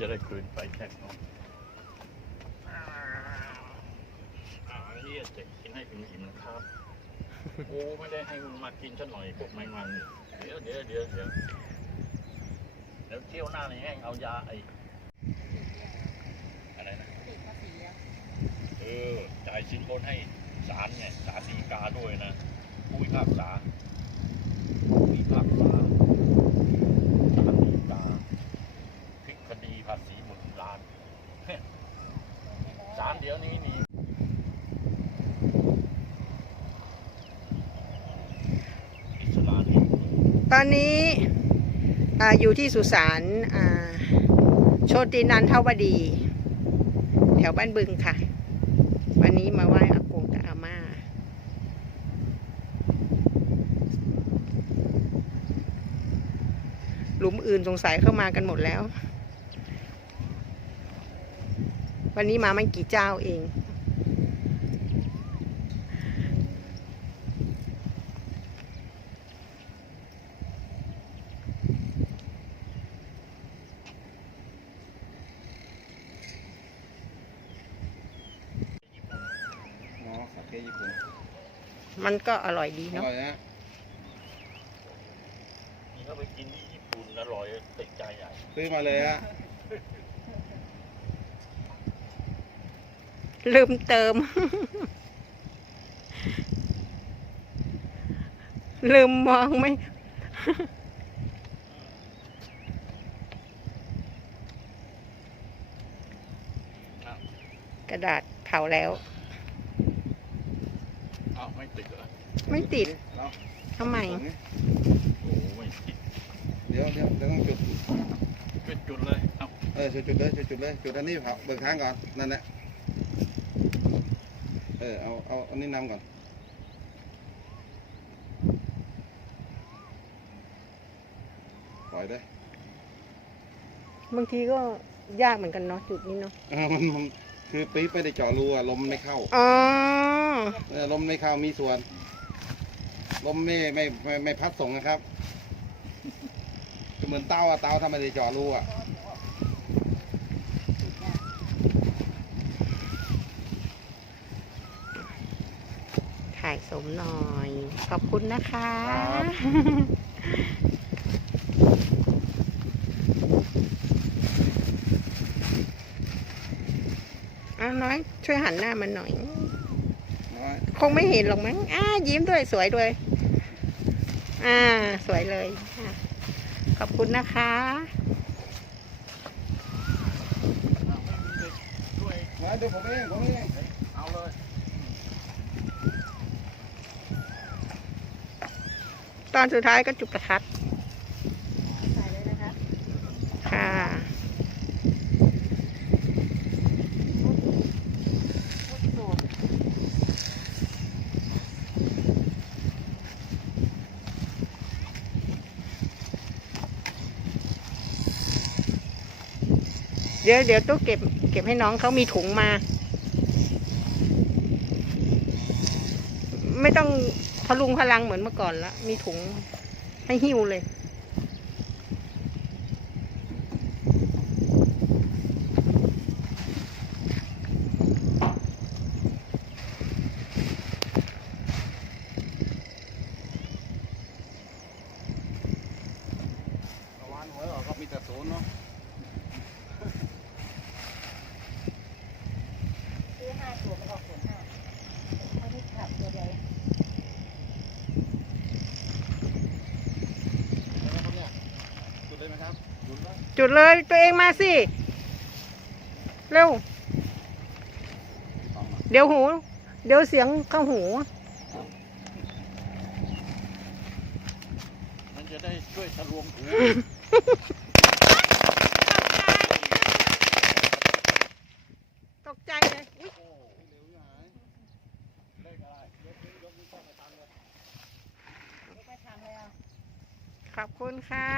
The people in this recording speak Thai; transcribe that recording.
จะได้คืนไปแท็กเนาะอ่าเรียจะกินให้อิ่มอิ่มๆนะครับโอ้ไม่ได้ให้มึงมากินซะหน่อยพวกไม้มันเดี๋ยวเดี๋ยวเดี๋ยวเดี๋ยวเดี๋ยวเที่ยวหน้านี่แห้งเอายาไอ้อะไรนะเออจ่ายสินบนให้ศาลไงศาลฎีกาด้วยนะผู้พิพากษาผู้พิพากษาศาลฎีกาพลิกคดีภาษีหมื่นล้าน ศาลเดี๋ยวนี้มีอิสลามนี่ ต อนนี้ออยู่ที่สุสานาโชตินันเทวดี แถวบ้านบึงค่ะ วันนี้มาไหว้อากงกับอาม่า หลุมอื่นสงสัยเข้ามากันหมดแล้ว วันนี้มาไม่กี่เจ้าเอง อ๋อสาเกญี่ปุ่น มันก็อร่อยดีอเนาะร่อยนะนี่เขาไปกินที่ญี่ปุ่นอร่อยติดใจใหญ่ซื้อมาเลยฮะลืมเติม ลืมมองไม่กระดาษเผาแล้วอ้าวไม่ ติดเหรอไม่ติดเนาะทำไมโอ้ไม่ติดเดี๋ยวเดี๋ยวเดี๋ยวต้องจุดจุดจุดเลยเอ้าเออจุดจุดเลยจุดจุดเลยจุดอันนี้เผาเบิกทางก่อนนั่นแหละเออเอาเอาอันนี้นำก่อนปล่อยเลยบางทีก็ยากเหมือนกันเนาะจุดนี้เนาะ เออมันมัน คือปี๊บไม่ได้เจาะรูอะลมไม่เข้าอ๋อ เออลมไม่เข้ามีส่วน ลมไม่ไม่ไม่ไม่พัดส่งนะครับก็เหมือนเต้าอะเต้าถ้าไม่ได้เจาะรูอะถ่ายสมหน่อย ขอบคุณนะคะ อาน้อย ช่วยหันหน้ามันหน่อยน้อยคงไม่เห็นหรอกมั้งอ่ายิ้มด้วยสวยด้วย อ่า สวยเลยอะขอบคุณนะคะอ้าวไม่มีเด็กด้วยมาเดี๋ยวผมเองผมเองเอาเลยตอนสุดท้ายก็จุดประทัดค่ะ เดี๋ยวเดี๋ยวตู้เก็บเก็บให้น้องเขามีถุงมา ไม่ต้องพลุงพลังเหมือนเมื่อก่อนละมีถุงให้หิ้วเลยเอาวานหวยออกก็มีแต่ศูนย์เนาะ ซื้อห้าตัวมันออกศูนย์ห้าไม่ได้ขับตัวเดียว แล้วครับเนี่ยจุดเลยไหมครับ จุดแล้วจุดเลยตัวเองมาสิ เร็วสองมาเดี๋ยวหู เดี๋ยวเสียงเข้าหู มันจะได้ช่วยทะลวงหูตกใจเลยอุ๊ยโอ้เร็วอยู่หายเลขอะไรยกนิ้วยกนิ้วเข้าไปทางเลยไม่ทำเลยอะขอบคุณค่ะ